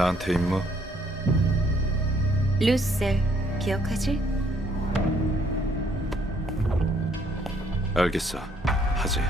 나한테 임무? 루셀 기억하지? 알겠어. 하지.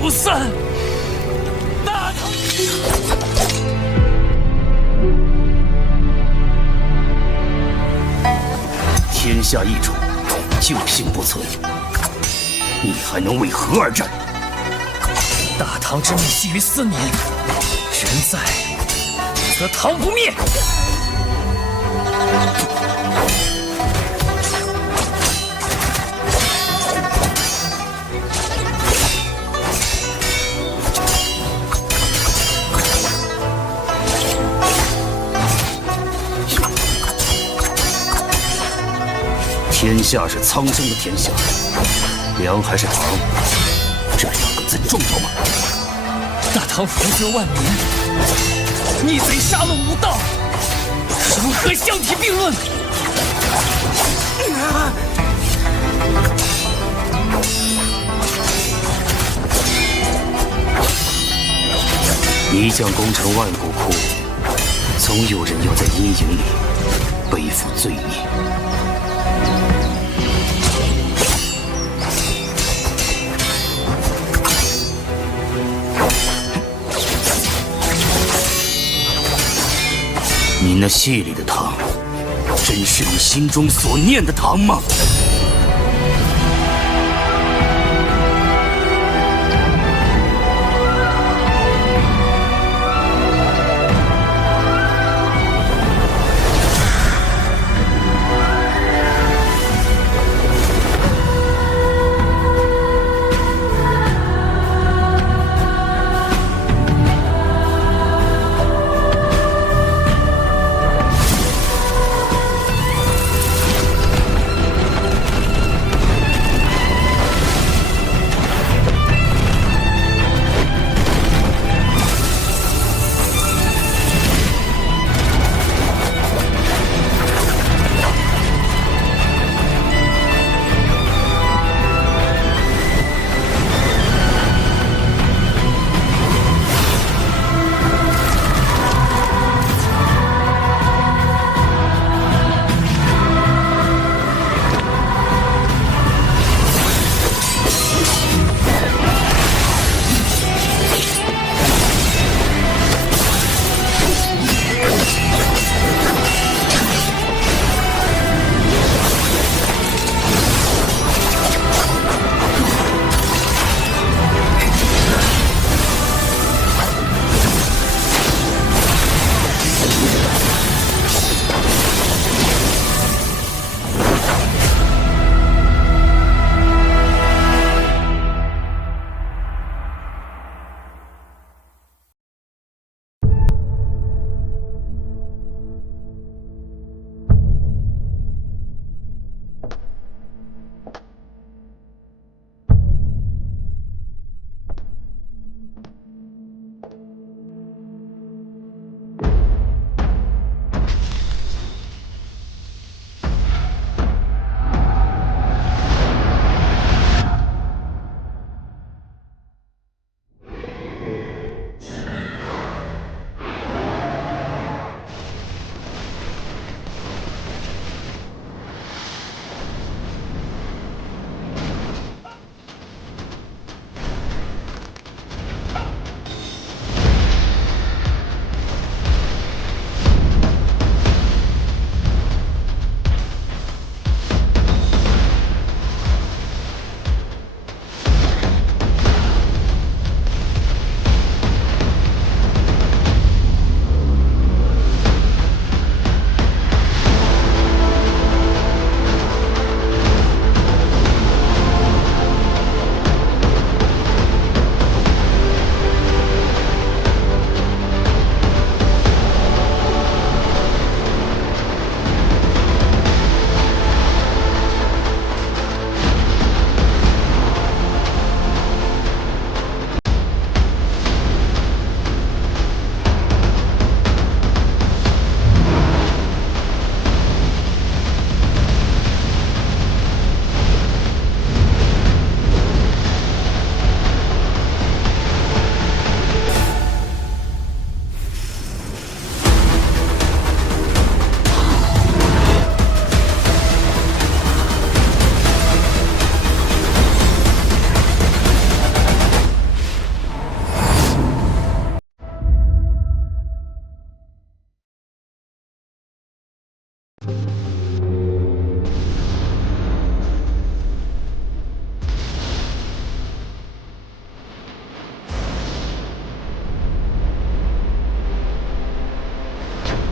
不散。大唐，天下易主，救星不存，你还能为何而战？大唐之命系于斯年，人在则唐不灭。天下是苍生的天下，梁还是唐，这两个字重要吗？大唐福泽万年，逆贼杀戮无道，如何相提并论？一将功成万骨枯，总有人要在阴影里背负罪孽。你那戏里的唐，真是你心中所念的唐吗？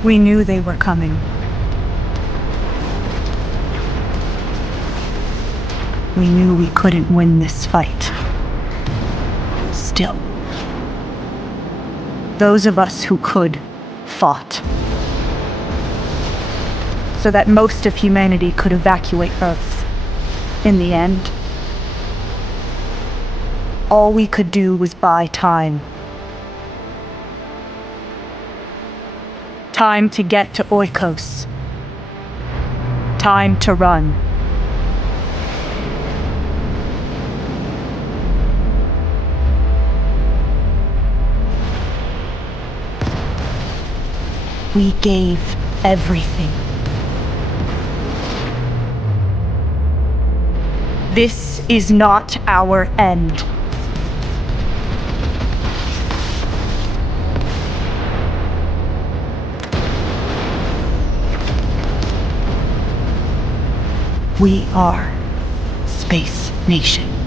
We knew they were coming. We knew we couldn't win this fight. Still, those of us who could fought, so that most of humanity could evacuate Earth. In the end, all we could do was buy time. Time to get to Oikos. Time to run. We gave everything. This is not our end. We are Space Nation.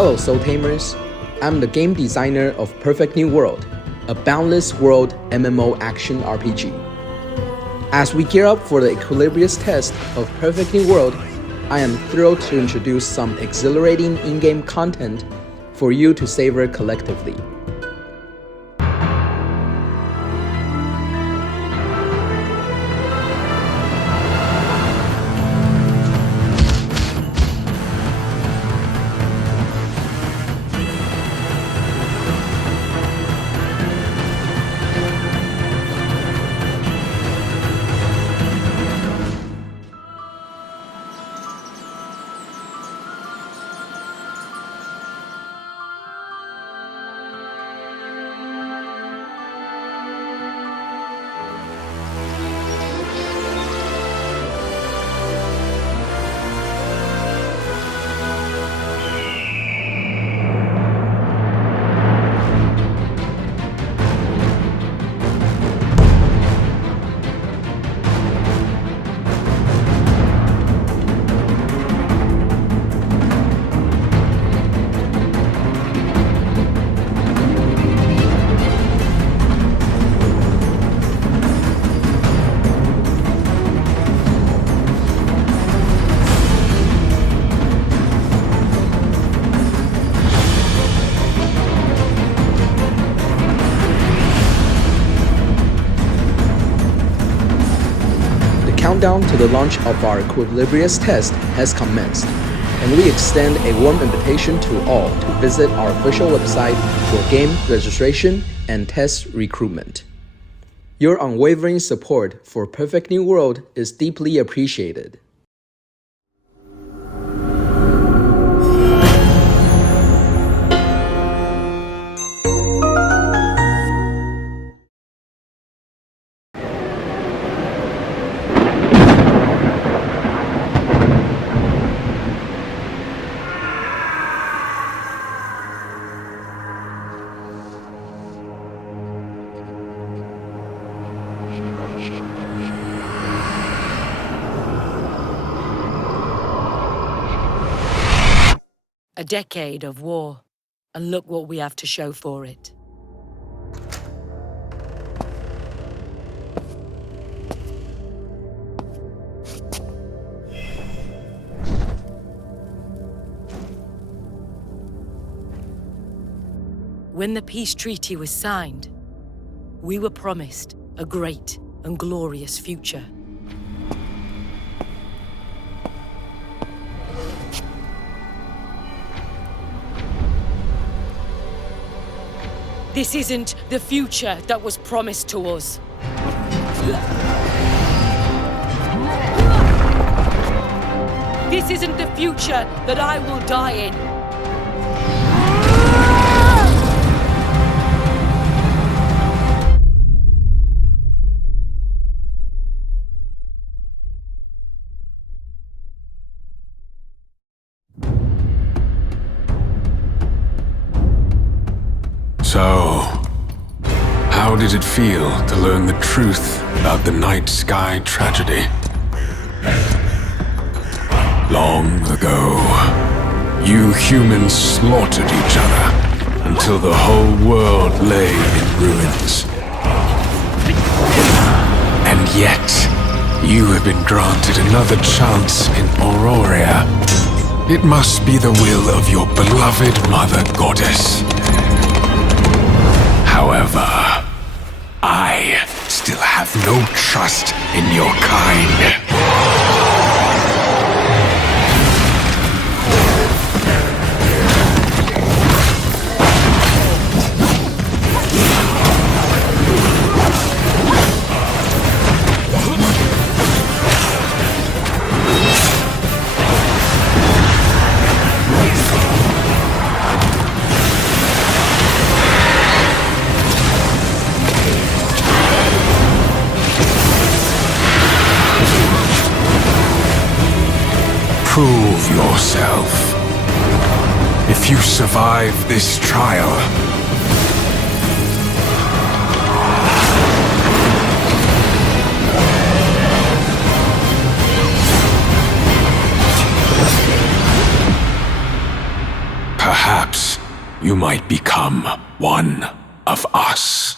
Hello Soul Tamers, I'm the game designer of Perfect New World, a boundless world MMO action RPG. As we gear up for the equilibrious test of Perfect New World, I am thrilled to introduce some exhilarating in-game content for you to savor collectively. Countdown to the launch of our equilibrious test has commenced, and we extend a warm invitation to all to visit our official website for game registration and test recruitment. Your unwavering support for Perfect New World is deeply appreciated. A decade of war, and look what we have to show for it. When the peace treaty was signed, we were promised a great and glorious future. This isn't the future that was promised to us. This isn't the future that I will die in. So, how did it feel to learn the truth about the night sky tragedy? Long ago, you humans slaughtered each other until the whole world lay in ruins. And yet, you have been granted another chance in Auroria. It must be the will of your beloved Mother Goddess. However, I still have no trust in your kind. Prove yourself. If you survive this trial, perhaps you might become one of us.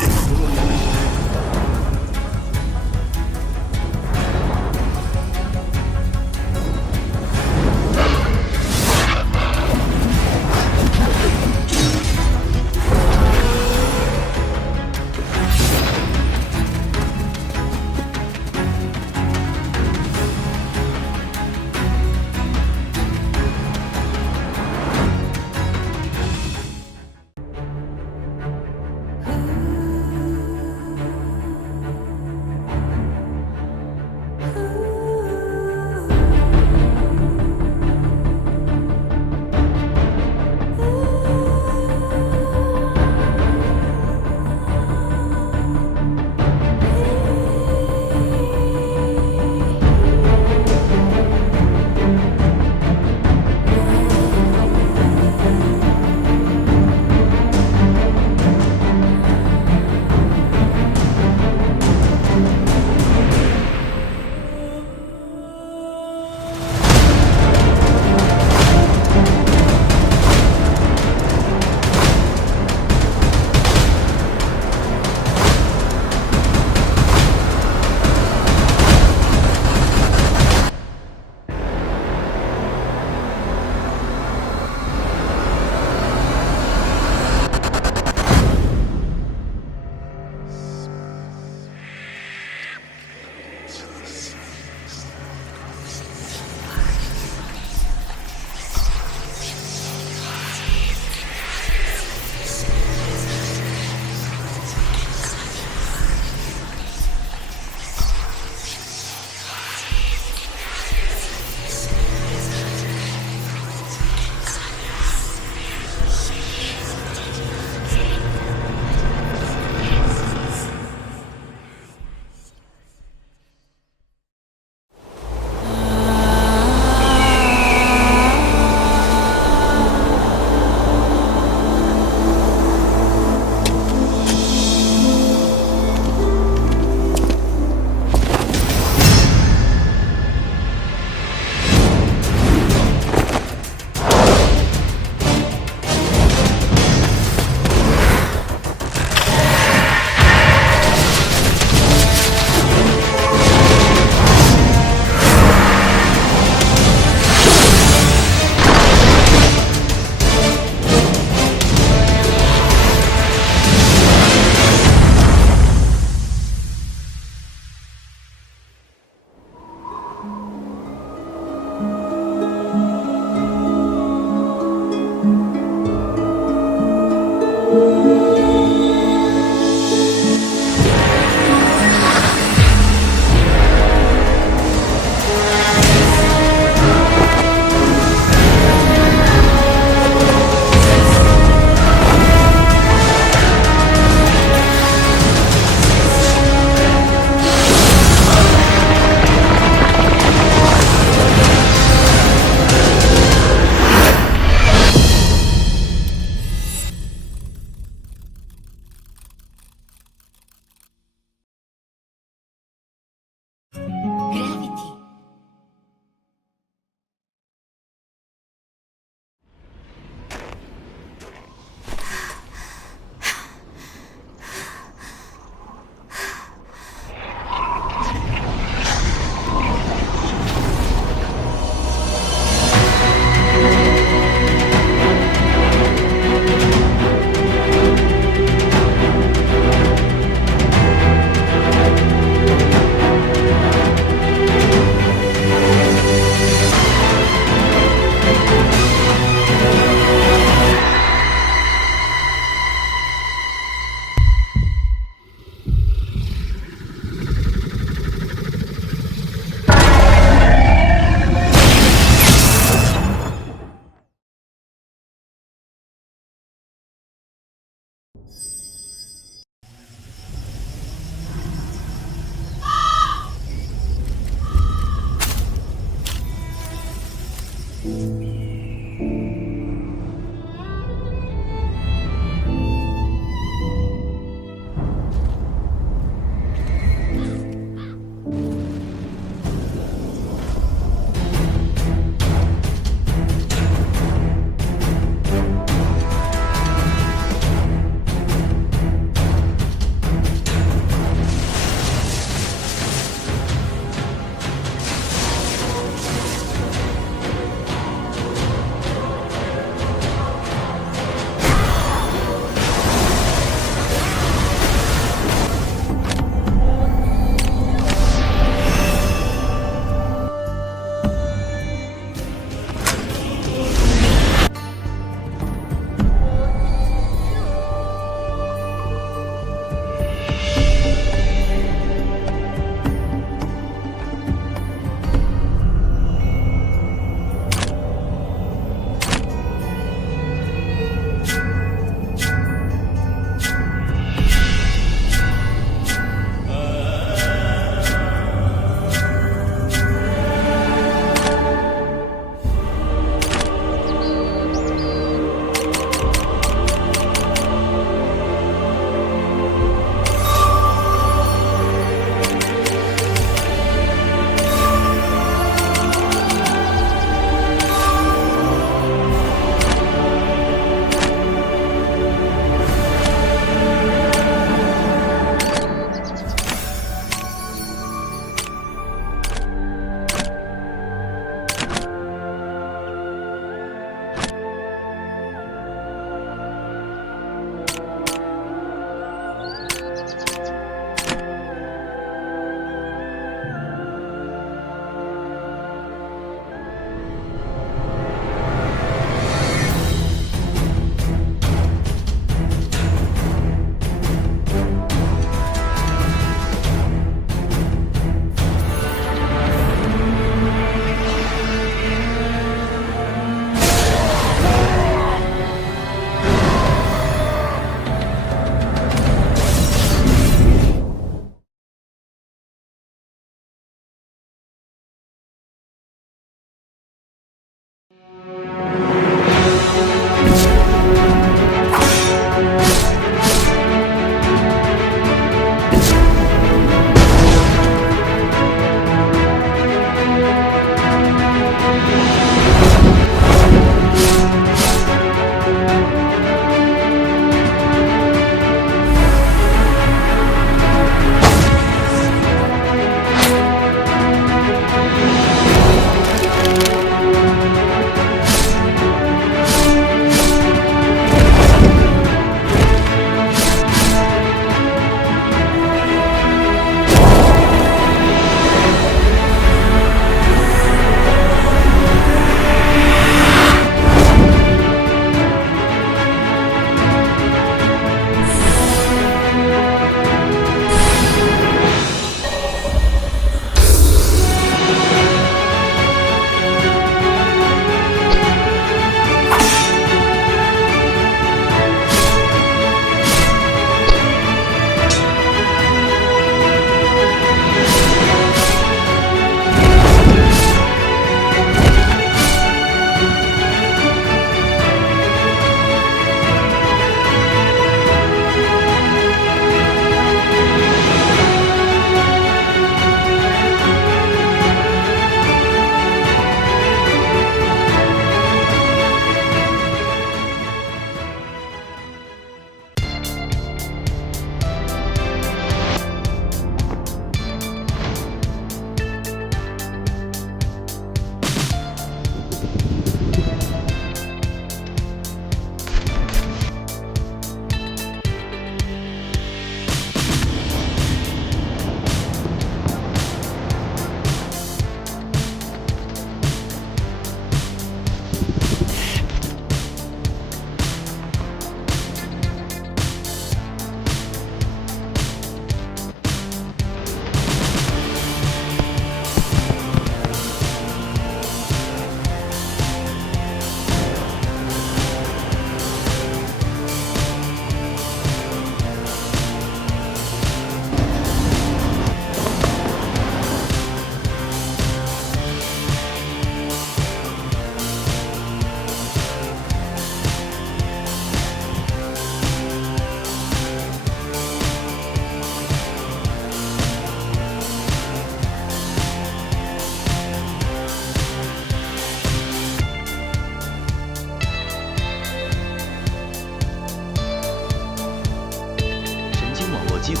火激活，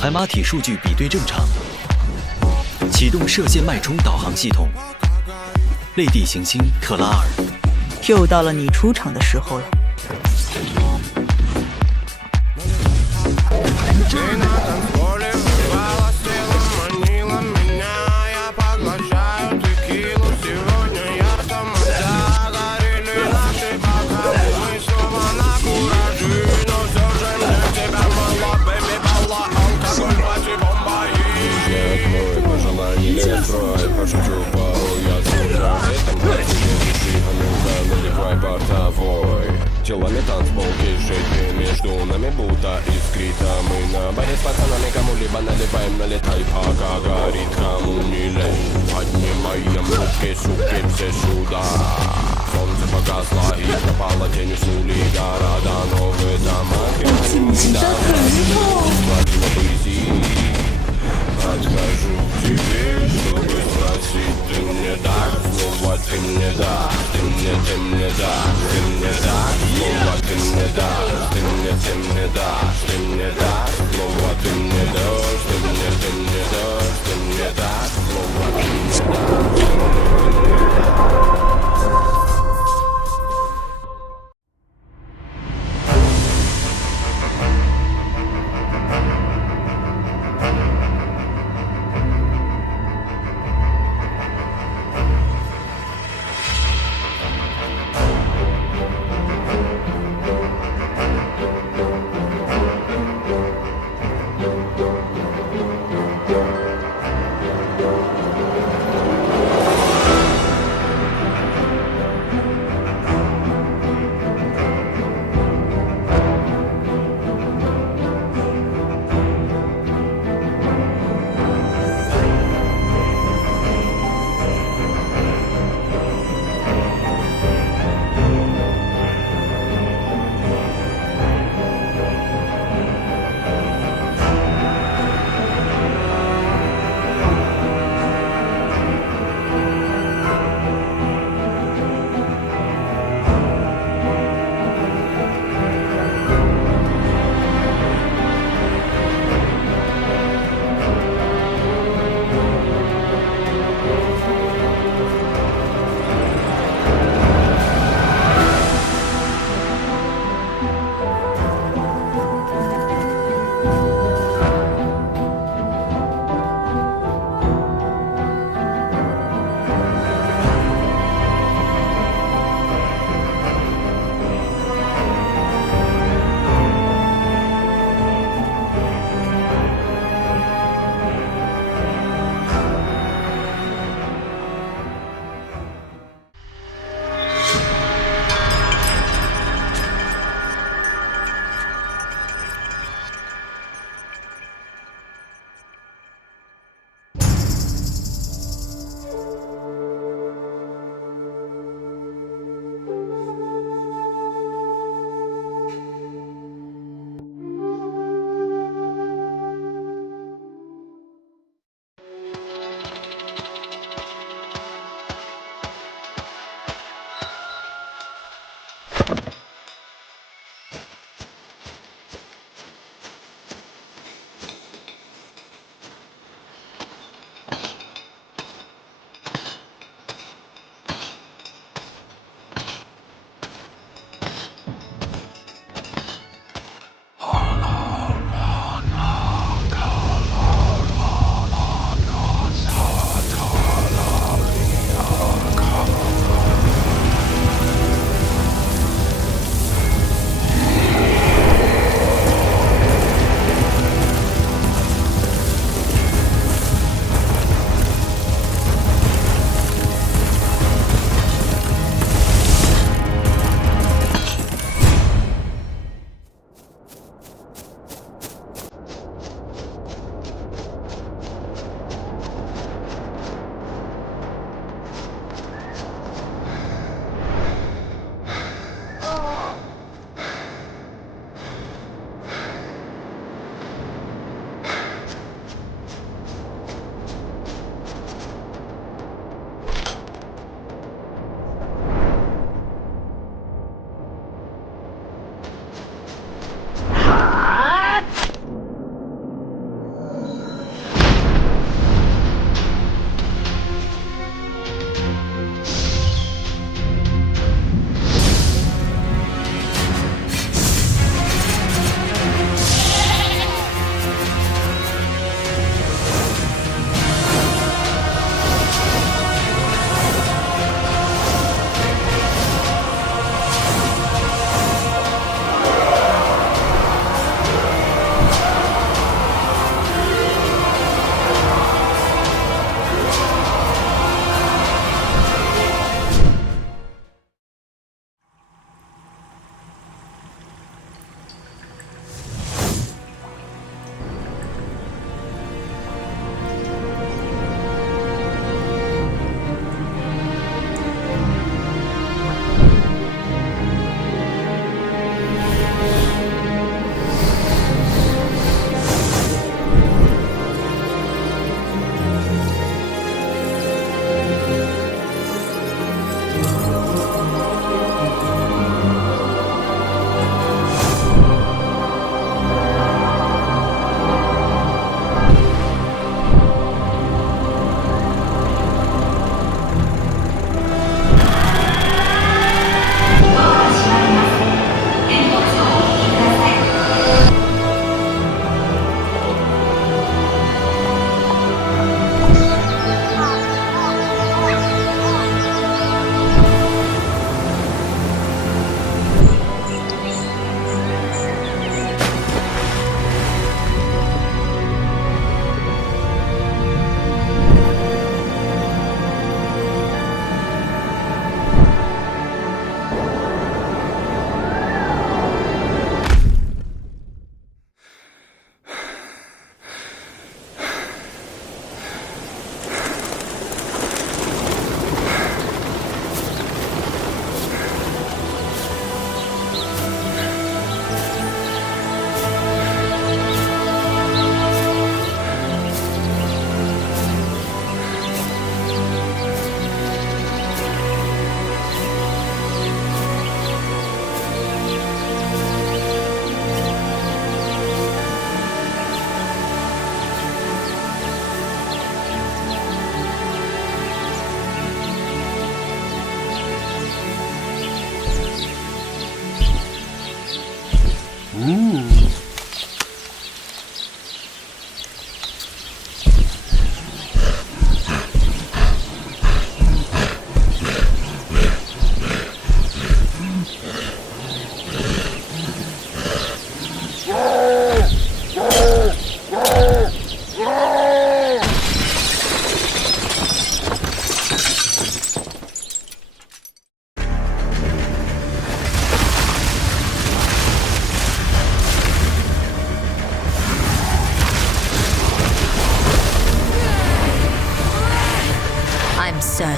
海马体数据比对正常。启动射线脉冲导航系统。类地行星特拉尔。又到了你出场的时候了。Телами танцполки жить между нами будто искрита. Мы на баре с пацанами кому-либо наливаем, налетай, пока горит, кому не лень. Поднимаем руки, суки, все сюда. Солнце погасло и пропало, тень уснули города, новые дома. Подхожу к тебе, чтобы спросить, ты мне дашь слово, ты мне дашь, ты мне дашь, ты мне дашь слово, ты мне дашь, ты мне дашь, ты мне дашь слово, ты мне дашь, ты мне дашь, ты мне дашь слово, ты мне дашь.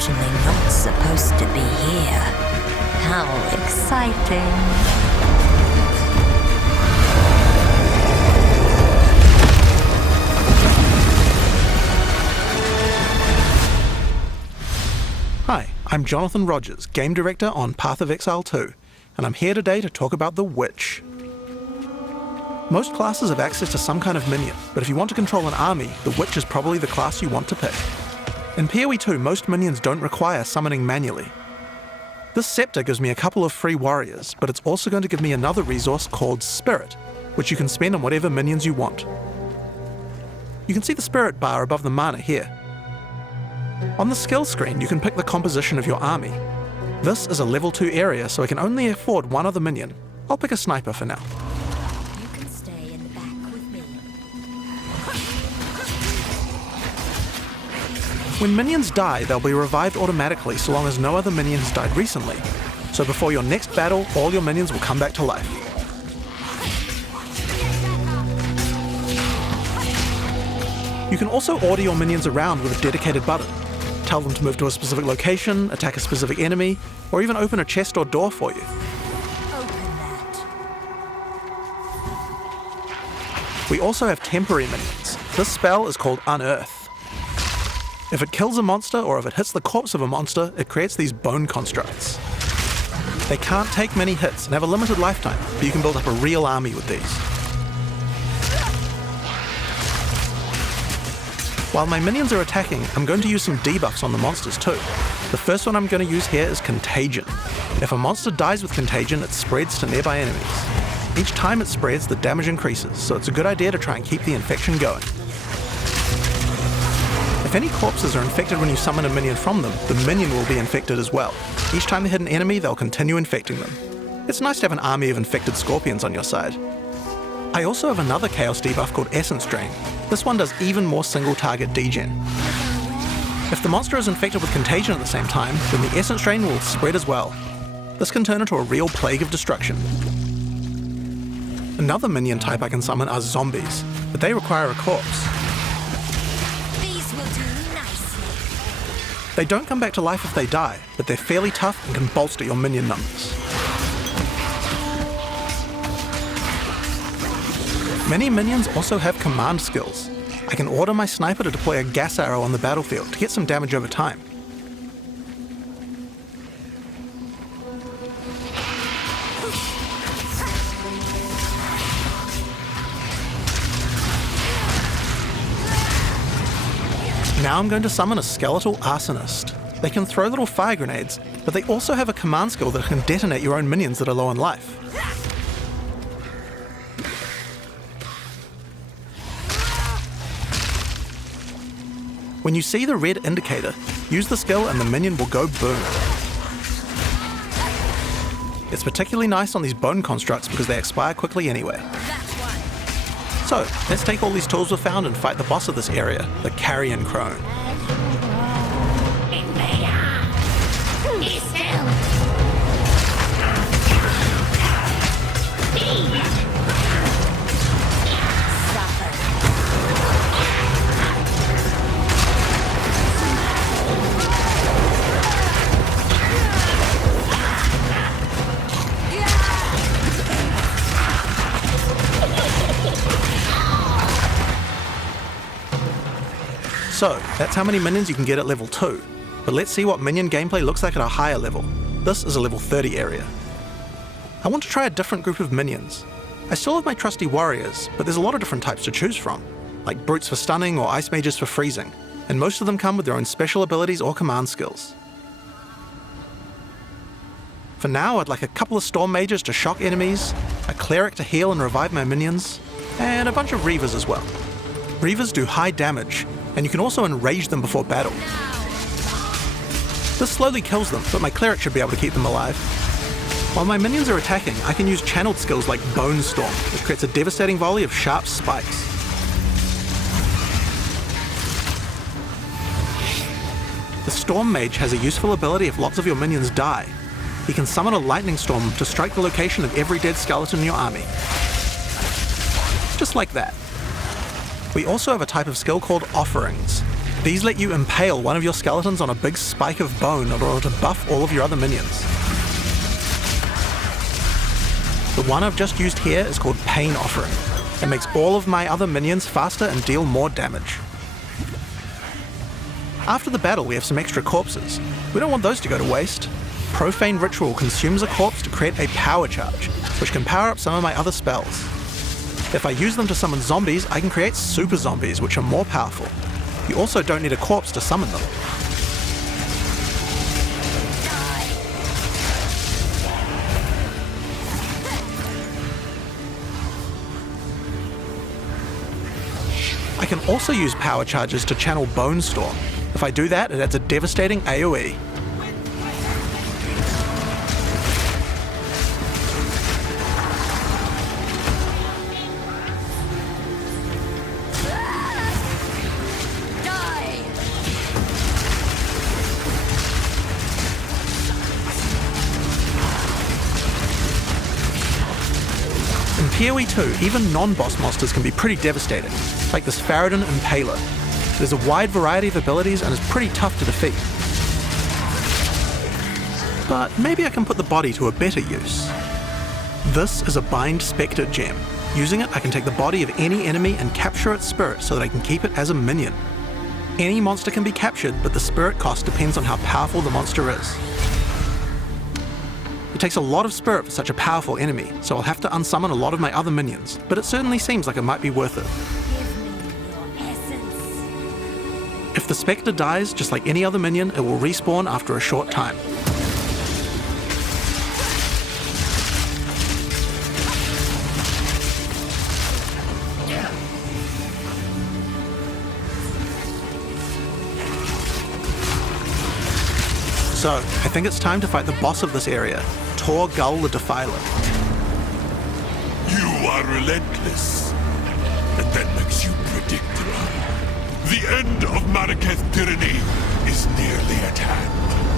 certainly not supposed to be here. How exciting. Hi, I'm Jonathan Rogers, Game Director on Path of Exile 2, and I'm here today to talk about the Witch. Most classes have access to some kind of minion, but if you want to control an army, the Witch is probably the class you want to pick. In PoE 2, most minions don't require summoning manually. This scepter gives me a couple of free warriors, but it's also going to give me another resource called Spirit, which you can spend on whatever minions you want. You can see the Spirit bar above the mana here. On the skill screen, you can pick the composition of your army. This is a level 2 area, so I can only afford one other minion. I'll pick a sniper for now. You can stay in the back with me. When minions die, they'll be revived automatically so long as no other minion has died recently. So before your next battle, all your minions will come back to life. You can also order your minions around with a dedicated button. Tell them to move to a specific location, attack a specific enemy, or even open a chest or door for you. We also have temporary minions. This spell is called Unearth. If it kills a monster or if it hits the corpse of a monster, it creates these bone constructs. They can't take many hits and have a limited lifetime, but you can build up a real army with these. While my minions are attacking, I'm going to use some debuffs on the monsters too. The first one I'm going to use here is Contagion. If a monster dies with Contagion, it spreads to nearby enemies. Each time it spreads, the damage increases, so it's a good idea to try and keep the infection going. If any corpses are infected when you summon a minion from them, the minion will be infected as well. Each time they hit an enemy, they'll continue infecting them. It's nice to have an army of infected scorpions on your side. I also have another Chaos debuff called Essence Drain. This one does even more single target degen. If the monster is infected with Contagion at the same time, then the Essence Drain will spread as well. This can turn into a real plague of destruction. Another minion type I can summon are zombies, but they require a corpse. These will do nicely. They don't come back to life if they die, but they're fairly tough and can bolster your minion numbers. Many minions also have command skills. I can order my sniper to deploy a gas arrow on the battlefield to get some damage over time. Now I'm going to summon a skeletal arsonist. They can throw little fire grenades, but they also have a command skill that can detonate your own minions that are low on life. When you see the red indicator, use the skill and the minion will go boom. It's particularly nice on these bone constructs because they expire quickly anyway. So, let's take all these tools we've found and fight the boss of this area, the Carrion Crone. So, that's how many minions you can get at level 2. But let's see what minion gameplay looks like at a higher level. This is a level 30 area. I want to try a different group of minions. I still have my trusty warriors, but there's a lot of different types to choose from, like brutes for stunning or ice mages for freezing, and most of them come with their own special abilities or command skills. For now, I'd like a couple of storm mages to shock enemies, a cleric to heal and revive my minions, and a bunch of reavers as well. Reavers do high damage, and you can also enrage them before battle. This slowly kills them, but my cleric should be able to keep them alive. While my minions are attacking, I can use channeled skills like Bone Storm, which creates a devastating volley of sharp spikes. The Storm Mage has a useful ability if lots of your minions die. He can summon a lightning storm to strike the location of every dead skeleton in your army. Just like that. We also have a type of skill called Offerings. These let you impale one of your skeletons on a big spike of bone in order to buff all of your other minions. The one I've just used here is called Pain Offering. It makes all of my other minions faster and deal more damage. After the battle, we have some extra corpses. We don't want those to go to waste. Profane Ritual consumes a corpse to create a power charge, which can power up some of my other spells. If I use them to summon zombies, I can create super zombies, which are more powerful. You also don't need a corpse to summon them. I can also use power charges to channel Bone Storm. If I do that, it adds a devastating AoE. In PoE 2, even non-boss monsters can be pretty devastating, like this Faradin Impaler. There's a wide variety of abilities and is pretty tough to defeat. But maybe I can put the body to a better use. This is a Bind Spectre gem. Using it, I can take the body of any enemy and capture its spirit so that I can keep it as a minion. Any monster can be captured, but the spirit cost depends on how powerful the monster is. It takes a lot of spirit for such a powerful enemy, so I'll have to unsummon a lot of my other minions, but it certainly seems like it might be worth it. If the Spectre dies, just like any other minion, it will respawn after a short time. So, I think it's time to fight the boss of this area, Tor Gull the Defiler. You are relentless, and that makes you predictable. The end of Marraketh's tyranny is nearly at hand.